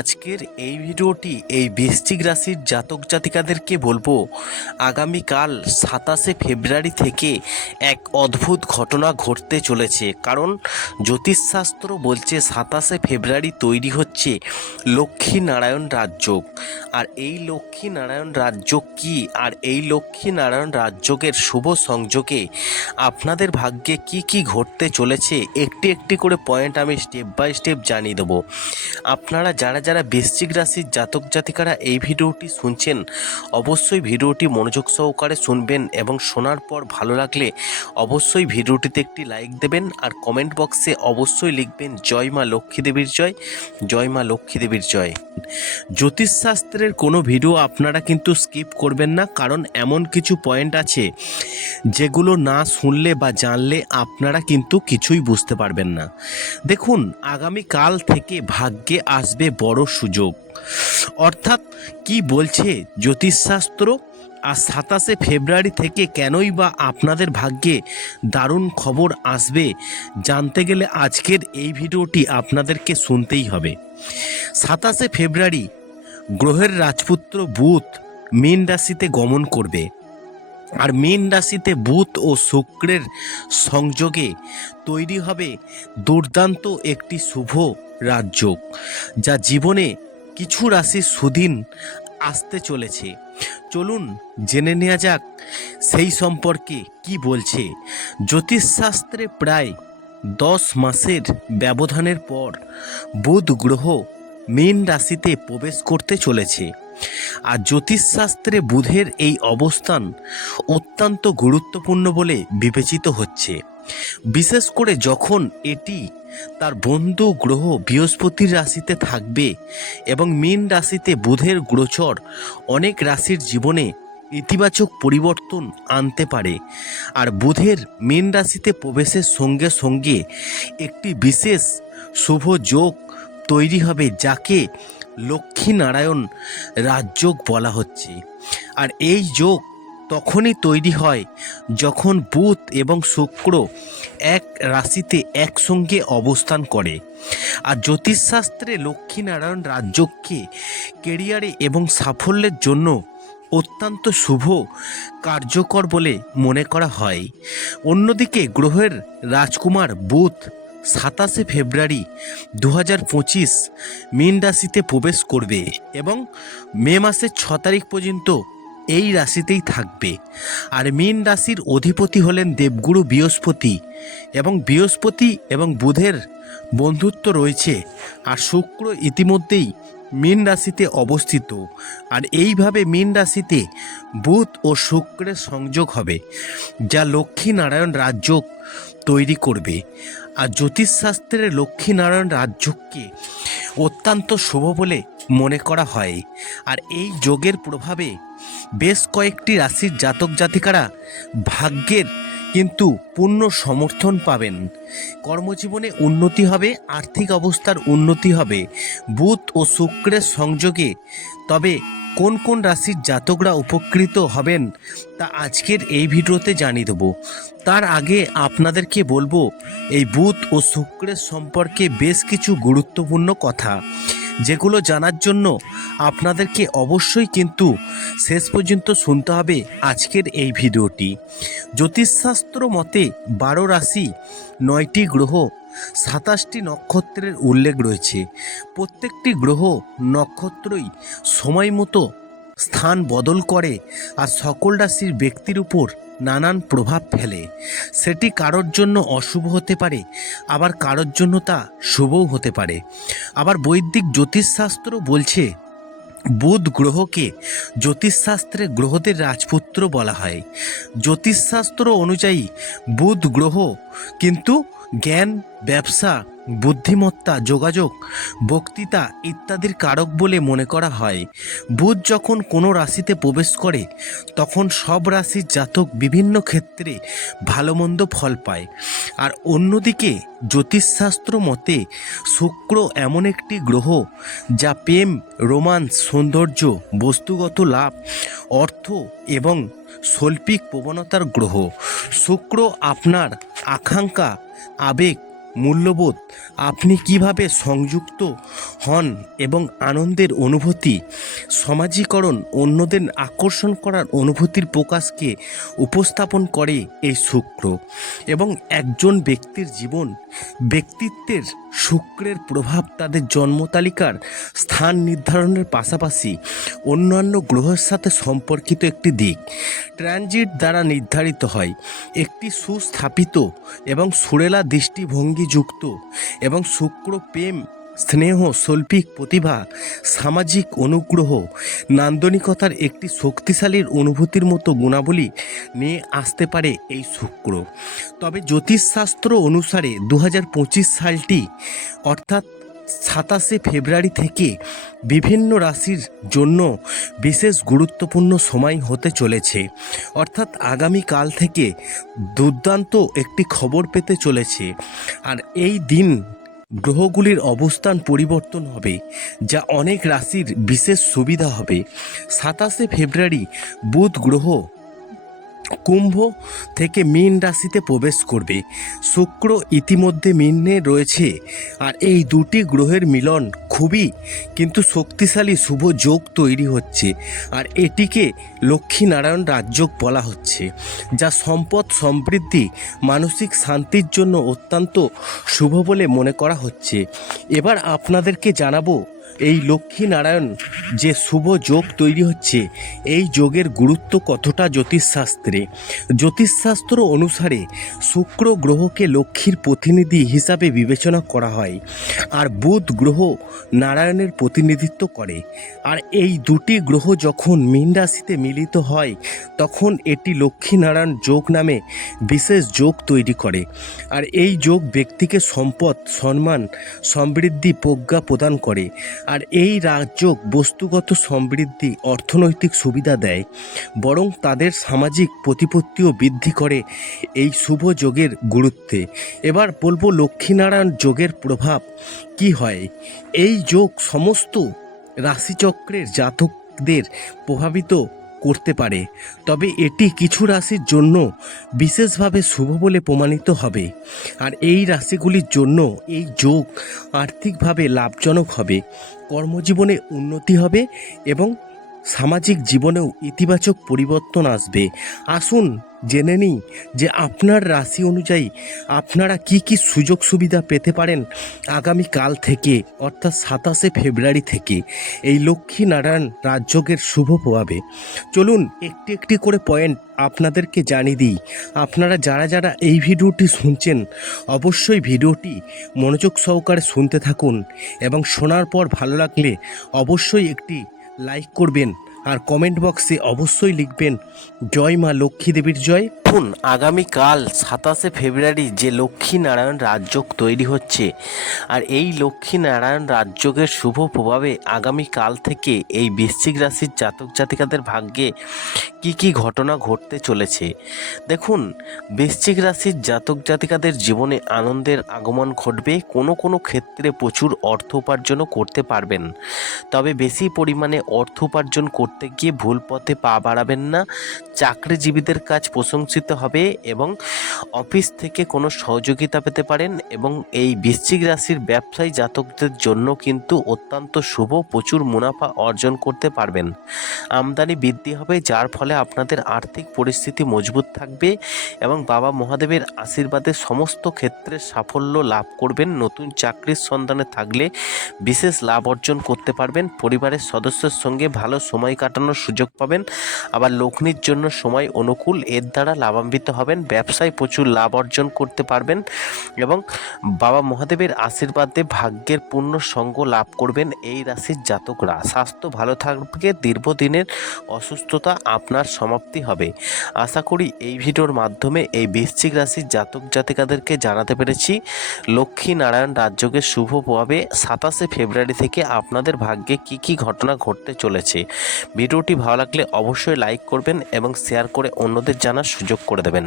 আজকের এই ভিডিওটি এই বৃশ্চিক রাশির জাতক জাতিকাদেরকে বলব, আগামীকাল সাতাশে ফেব্রুয়ারি থেকে এক অদ্ভুত ঘটনা ঘটতে চলেছে। কারণ জ্যোতিষশাস্ত্র বলছে সাতাশে ফেব্রুয়ারি তৈরি হচ্ছে লক্ষ্মী নারায়ণ রাজযোগ আর এই লক্ষ্মী নারায়ণ রাজযোগ কি? আর এই লক্ষ্মী নারায়ণ রাজযোগের শুভ সংযোগে আপনাদের ভাগ্যে কি কি ঘটতে চলেছে? একটি একটি করে পয়েন্ট আমি স্টেপ বাই স্টেপ জানিয়ে দেবো। আপনারা যারা যারা বৃশ্চিক রাশির জাতক জাতিকারা এই ভিডিওটি শুনছেন, অবশ্যই ভিডিওটি মনোযোগ সহকারে শুনবেন এবং শোনার পর ভালো লাগলে অবশ্যই ভিডিওটিতে একটি লাইক দেবেন আর কমেন্ট বক্সে অবশ্যই লিখবেন, জয় মা লক্ষ্মী দেবীর জয় জয় মা লক্ষ্মী দেবীর জয়। জ্যোতিষশাস্ত্রের কোনো ভিডিও আপনারা কিন্তু স্কিপ করবেন না, কারণ এমন কিছু পয়েন্ট আছে যেগুলো না শুনলে বা জানলে আপনারা কিন্তু কিছুই বুঝতে পারবেন না। দেখুন আগামী কাল থেকে ভাগ্যে আসবে বড় সুযোগ। অর্থাৎ কি বলছে জ্যোতিষশাস্ত্র? আর সাতাশে ফেব্রুয়ারি থেকে কেনই বা আপনাদের ভাগ্যে দারুণ খবর আসবে জানতে গেলে আজকের এই ভিডিওটি আপনাদেরকে শুনতেই হবে। সাতাশে ফেব্রুয়ারি গ্রহের রাজপুত্র বুধ মীন রাশিতে গমন করবে। আর মীন রাশিতে বুধ ও শুক্রের সংযোগে তৈরি হবে দুর্দান্ত একটি শুভ রাজযোগ যা জীবনে কিছু রাশির সুদিন আসতে চলেছে। চলুন জেনে নেওয়া যাক সেই সম্পর্কে কি বলছে। জ্যোতিষশাস্ত্রে প্রায় দশ মাসের ব্যবধানের পর বুধ গ্রহ মীন রাশিতে প্রবেশ করতে চলেছে। আর জ্যোতিষশাস্ত্রে বুধের এই অবস্থান অত্যন্ত গুরুত্বপূর্ণ বলে বিবেচিত হচ্ছে। বিশেষ করে যখন এটি তার বন্ধু গ্রহ বৃহস্পতির রাশিতে থাকবে এবং মীন রাশিতে বুধের গোচর অনেক রাশির জীবনে ইতিবাচক পরিবর্তন আনতে পারে আর বুধের মীন রাশিতে প্রবেশের সঙ্গে সঙ্গে একটি বিশেষ শুভ যোগ তৈরি হবে যাকে লক্ষ্মী নারায়ণ রাজযোগ বলা হচ্ছে। আর এই যোগ তখনই তৈরি হয় যখন বুধ এবং শুক্র এক রাশিতে একসঙ্গে অবস্থান করে। আর জ্যোতিষশাস্ত্রে লক্ষ্মীনারায়ণ রাজযোগকে কেরিয়ারে এবং সাফল্যের জন্য অত্যন্ত শুভ, কার্যকর বলে মনে করা হয়। অন্যদিকে গ্রহের রাজকুমার বুধ সাতাশে ফেব্রুয়ারি দু হাজার পঁচিশ মীন রাশিতে প্রবেশ করবে এবং মে মাসের ছ তারিখ পর্যন্ত এই রাশিতেই থাকবে। আর মীন রাশির অধিপতি হলেন দেবগুরু বৃহস্পতি এবং বৃহস্পতি এবং বুধের বন্ধুত্ব রয়েছে। আর শুক্র ইতিমধ্যেই মীন রাশিতে অবস্থিত। আর এইভাবে মীন রাশিতে বুধ ও শুক্রের সংযোগ হবে, যা লক্ষ্মী নারায়ণ রাজযোগ তৈরি করবে। আর জ্যোতিষশাস্ত্রের লক্ষ্মী নারায়ণ রাজযোগকে অত্যন্ত শুভ বলে মনে করা হয়। আর এই যোগের প্রভাবে বেশ কয়েকটি রাশির জাতক জাতিকারা ভাগ্যের কিন্তু পূর্ণ সমর্থন পাবেন। কর্মজীবনে উন্নতি হবে, আর্থিক অবস্থার উন্নতি হবে, বুধ ও শুক্রের সংযোগে। তবে কোন কোন রাশির জাতকরা উপকৃত হবেন তা আজকের এই ভিডিওতে জানিয়ে দেবো। তার আগে আপনাদেরকে বলব, এই বুধ ও শুক্রের সম্পর্কে বেশ কিছু গুরুত্বপূর্ণ কথা। যেগুলো জানার জন্য আপনাদেরকে অবশ্যই কিন্তু শেষ পর্যন্ত শুনতে হবে আজকের এই ভিডিওটি। জ্যোতিষশাস্ত্র মতে বারো রাশি নয়টি গ্রহ, সাতাশটি নক্ষত্রের উল্লেখ রয়েছে। প্রত্যেকটি গ্রহ নক্ষত্রই সময় মতো স্থান বদল করে আর সকল রাশির ব্যক্তির উপর নানান প্রভাব ফেলে। সেটি কারোর জন্য অশুভ হতে পারে, আবার কারোর জন্য তা শুভও হতে পারে। আবার বৈদিক জ্যোতিষশাস্ত্র বলছে, বুধ গ্রহকে জ্যোতিষশাস্ত্রে গ্রহদের রাজপুত্র বলা হয়। জ্যোতিষশাস্ত্র অনুযায়ী বুধ গ্রহ কিন্তু জ্ঞান, ব্যবসা, বুদ্ধিমত্তা, যোগাযোগ, বক্তৃতা ইত্যাদির কারক বলে মনে করা হয়। বুধ যখন কোনো রাশিতে প্রবেশ করে, তখন সব রাশির জাতক বিভিন্ন ক্ষেত্রে ভালো মন্দ ফল পায়। আর অন্যদিকে জ্যোতিষশাস্ত্র মতে, শুক্র এমন একটি গ্রহ যা প্রেম, রোমান্স, সৌন্দর্য, বস্তুগত লাভ, অর্থ এবং শৈল্পিক প্রবণতার গ্রহ। শুক্র আপনার আকাঙ্ক্ষা, আবেগ, মূল্যবোধ, আপনি কীভাবে সংযুক্ত হন এবং আনন্দের অনুভূতি, সমাজীকরণ, অন্যদের আকর্ষণ করার অনুভূতির প্রকাশকে উপস্থাপন করে এই শুক্র এবং একজন ব্যক্তির জীবন, ব্যক্তিত্বের শুক্রের প্রভাব তাদের জন্মতালিকার স্থান নির্ধারণের পাশাপাশি অন্যান্য গ্রহের সাথে সম্পর্কিত একটি দিক। ট্রানজিট দ্বারা নির্ধারিত হয়, একটি সুস্থাপিত এবং সুরেলা দৃষ্টিভঙ্গিযুক্ত এবং শুক্র প্রেম স্নেহ, শৈল্পিক প্রতিভা, সামাজিক অনুগ্রহ, নান্দনিকতার একটি শক্তিশালীর অনুভূতির মতো গুণাবলী নিয়ে আসতে পারে এই শুক্র। তবে জ্যোতিষশাস্ত্র অনুসারে দু হাজার পঁচিশ সালটি, অর্থাৎ সাতাশে ফেব্রুয়ারি থেকে বিভিন্ন রাশির জন্য বিশেষ গুরুত্বপূর্ণ সময় হতে চলেছে। অর্থাৎ আগামীকাল থেকে দুর্দান্ত একটি খবর পেতে চলেছে। আর এই দিন গ্রহগুলির অবস্থান পরিবর্তন হবে যা অনেক রাশির বিশেষ সুবিধা হবে। সাতাশে ফেব্রুয়ারি বুধ গ্রহ কুম্ভ থেকে মীন রাশিতে প্রবেশ করবে। শুক্র ইতিমধ্যে মীনে রয়েছে আর এই দুটি গ্রহের মিলন খুবই কিন্তু শক্তিশালী শুভ যোগ তৈরি হচ্ছে আর এটিকে লক্ষ্মীনারায়ণ রাজযোগ বলা হচ্ছে, যা সম্পদ সমৃদ্ধি, মানসিক শান্তির জন্য অত্যন্ত শুভ বলে মনে করা হচ্ছে। এবার আপনাদেরকে জানাব এই লক্ষ্মীনারায়ণ যে শুভ যোগ তৈরি হচ্ছে, এই যোগের গুরুত্ব কতটা জ্যোতিষশাস্ত্রে? জ্যোতিষশাস্ত্র অনুসারে শুক্র গ্রহকে লক্ষ্মীর প্রতিনিধি হিসাবে বিবেচনা করা হয়, আর বুধ গ্রহ নারায়ণের প্রতিনিধিত্ব করে। আর এই দুটি গ্রহ যখন মীন রাশিতে মিলিত হয়, তখন এটি লক্ষ্মীনারায়ণ যোগ নামে বিশেষ যোগ তৈরি করে। আর এই যোগ ব্যক্তিকে সম্পদ, সম্মান, সমৃদ্ধি, প্রজ্ঞা প্রদান করে। আর এই রাজযোগ বস্তুগত সমৃদ্ধি, অর্থনৈতিক সুবিধা দেয়, বরং তাদের সামাজিক প্রতিপত্তিও বৃদ্ধি করে এই শুভ যোগের গুরুত্বে। এবার বলব লক্ষ্মীনারায়ণ যোগের প্রভাব কি হয়? এই যোগ সমস্ত রাশিচক্রের জাতকদের প্রভাবিত করতে পারে, তবে এটি কিছু রাশির জন্য বিশেষভাবে শুভ বলে প্রমাণিত হবে। আর এই রাশিগুলির জন্য এই যোগ আর্থিকভাবে লাভজনক হবে, কর্মজীবনে উন্নতি হবে এবং সামাজিক জীবনেও ইতিবাচক পরিবর্তন আসবে। আসুন জেনে নিই যে আপনার রাশি অনুযায়ী আপনারা কি কি সুযোগ সুবিধা পেতে পারেন আগামী কাল থেকে, অর্থাৎ সাতাশে ফেব্রুয়ারি থেকে। এই লক্ষ্মী নারায়ণ রাজযোগের শুভ প্রভাবে। চলুন একটি একটি করে পয়েন্ট আপনাদেরকে জানিয়ে দিই। আপনারা যারা যারা এই ভিডিওটি শুনছেন, অবশ্যই ভিডিওটি মনোযোগ সহকারে শুনতে থাকুন এবং শোনার পর ভালো লাগলে অবশ্যই একটি লাইক করবেন আর কমেন্ট বক্সে অবশ্যই লিখবেন, জয় মা লক্ষ্মী দেবীর জয়। দেখুন, আগামীকাল সাতাশে ফেব্রুয়ারি যে লক্ষ্মী নারায়ণ রাজযোগ তৈরি হচ্ছে, আর এই লক্ষ্মী নারায়ণ রাজযোগের শুভ প্রভাবে আগামীকাল থেকে এই বৃশ্চিক রাশির জাতক জাতিকাদের ভাগ্যে কি কি ঘটনা ঘটতে চলেছে? দেখুন, বৃশ্চিক রাশির জাতক জাতিকাদের জীবনে আনন্দের আগমন ঘটবে, কোনো কোনো ক্ষেত্রে প্রচুর অর্থ উপার্জনও করতে পারবেন। তবে বেশি পরিমাণে অর্থ উপার্জন করতে গিয়ে ভুল পথে পা বাড়াবেন না, চাকরিজীবীদের কাজ প্রশংসিত হবে এবং অফিস থেকে কোনো সহযোগিতা পেতে পারেন এবং এই বৃশ্চিক রাশির ব্যবসায়ী জাতকদের জন্য কিন্তু অত্যন্ত শুভ প্রচুর মুনাফা অর্জন করতে পারবেন। আমদানি বৃদ্ধি হবে, যার ফলে আপনাদের আর্থিক পরিস্থিতি মজবুত থাকবে এবং বাবা মহাদেবের আশীর্বাদে সমস্ত ক্ষেত্রে সাফল্য লাভ করবেন। নতুন চাকরির সন্ধানে থাকলে বিশেষ লাভ অর্জন করতে পারবেন। পরিবারের সদস্যের সঙ্গে ভালো সময় কাটানোর সুযোগ পাবেন। আবার লগ্নির জন্য সময় অনুকূল, এর দ্বারা লাভান্বিত হবেন। ব্যবসায় প্রচুর লাভ অর্জন করতে পারবেন এবং বাবা মহাদেবের আশীর্বাদে ভাগ্যের পূর্ণ সঙ্গ লাভ করবেন এই রাশির জাতকরা। স্বাস্থ্য ভালো থাকবে, দীর্ঘদিনের অসুস্থতা আপনার সমাপ্তি হবে। আশা করি এই ভিডিওর মাধ্যমে এই বৃশ্চিক রাশির জাতক জাতিকাদেরকে জানাতে পেরেছি। লক্ষ্মী নারায়ণ রাজ্যকে শুভ প্রভাবে সাতাশে ফেব্রুয়ারি থেকে আপনাদের ভাগ্যে কি কি ঘটনা ঘটতে চলেছে। ভিডিওটি ভালো লাগলে অবশ্যই লাইক করবেন এবং শেয়ার করে অন্যদের জানার সুযোগ করে দেবেন।